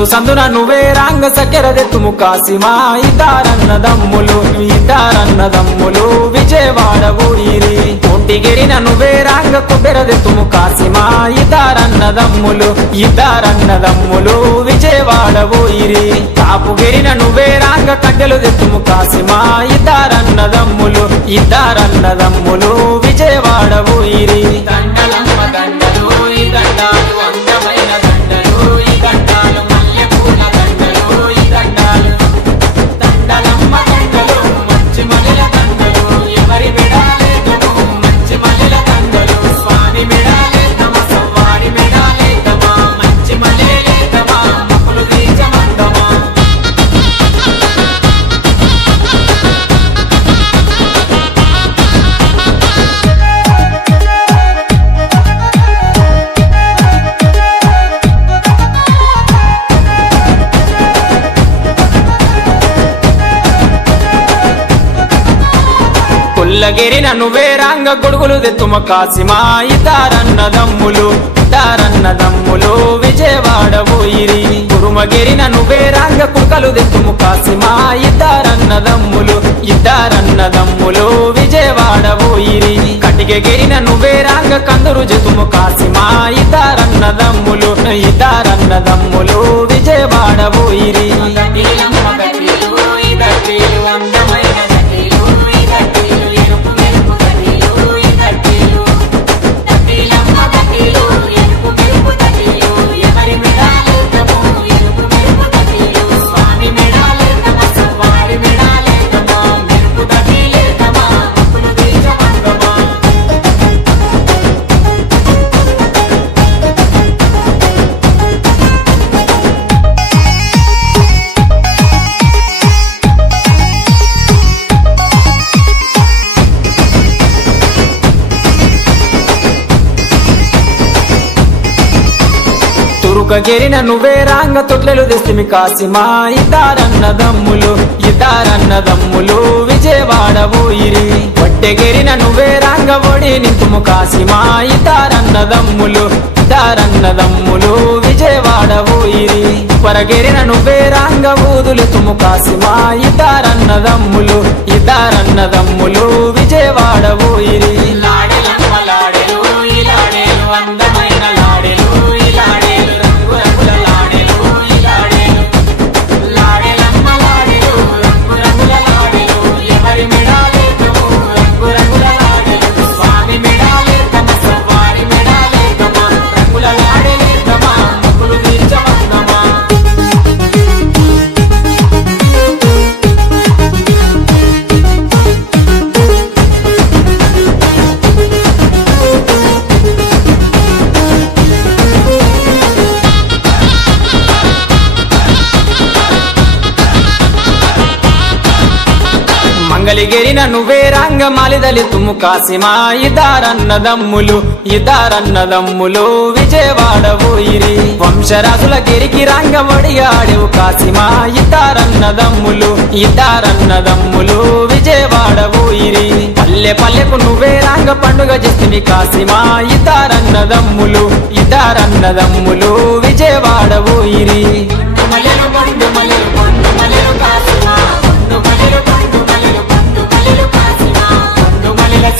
సందు సందున నువ్వే రాంగ సకెరదెత్తుము కాసిమా ఇద్దరన్నదమ్ములు విజయవాడ ఊరిరి ఒంటిగిరిన నువ్వే రాంగ కొబ్బెరదెత్తుము కాసిమా ఇద్దరన్నదమ్ములు విజయవాడ ఊరిరి కాపుగిరిన నువ్వే రాంగ కట్టెలు దెత్తుము కాసిమా ఇద్దరన్నదమ్ములు విజయవాడ ఊరిరి దండలమ్మ దండలు ఈ దండాలు అందమైన దండలు ఈ దండాలు మల్లెపూల దండలు ఈ దండాలు దండలమ్మ దండలు మంచి మల్లెల దండలు ఎవరి మెడాలేదము మంచి మల్లెల దండలు స్వామి మెడాలేదమా సవ్వారి మెడాలేదమా మంచి మల్లెలేదమా మక్కులు తీర్చమందమా పుల్లగిరిన నువ్వే రాంగ గొడుగులు దెత్తుమ కాసిమా ఇద్దరన్నదమ్ములు విజయవాడ ఊరిరి కురుమగిరిన నువ్వే రాంగ కుక్కలు దెత్తుము కాసిమా ఇద్దరన్నదమ్ములు విజయవాడ ఊరిరి కటిగగిరిన నువ్వే రాంగ కందురు జెతుము కాసిమా ఇద్దరన్నదమ్ములు విజయవాడ ఊరిరి అందమైన తురుకగిరిన నువ్వే రాంగ తొట్లెలు దెస్తిమి కాసిమా ఇద్దరన్నదమ్ములు విజయవాడ ఊరిరి వట్టెగిరిన నువ్వే రాంగ ఒడి నింతుము కాసిమా ఇద్దరన్నదమ్ములు విజయవాడ ఊరిరి పరగిరిన నువ్వే రాంగ ఊదులెత్తుము కాసిమా ఇద్దరన్నదమ్ములు విజయవాడ ఊరిరి లాడెలమ్మ లాడెలు ఈ లాడేలు అందమైన లాడెలు ఈ లాడేలు రంగు రంగుల లాడెలు ఈ లాడేలు లాడెలమ్మ లాడెలు రంగు రంగుల లాడెలు ఎవరి మెడాలేదము రంగు రంగుల లాడెలు స్వామి మెడాలేదమా సవ్వారి మెడాలేదమా రంగుల లాడెలేదమా మొక్కులు తీర్చమందమా మంగళగిరిన నువ్వే రాంగ మాలిదలితుము కాసిమా ఇద్దరన్నదమ్ములు విజయవాడ ఊరిరి వంశరాజుల గిరికి రాంగ ఒడిగాడెవు కాసిమా ఇద్దరన్నదమ్ములు విజయవాడ ఊరిరి పల్లె పల్లెకు నువ్వే రాంగ పండుగ చేస్తివి కాసిమా ఇద్దరన్నదమ్ములు విజయవాడ ఊరిరి మల్లెలు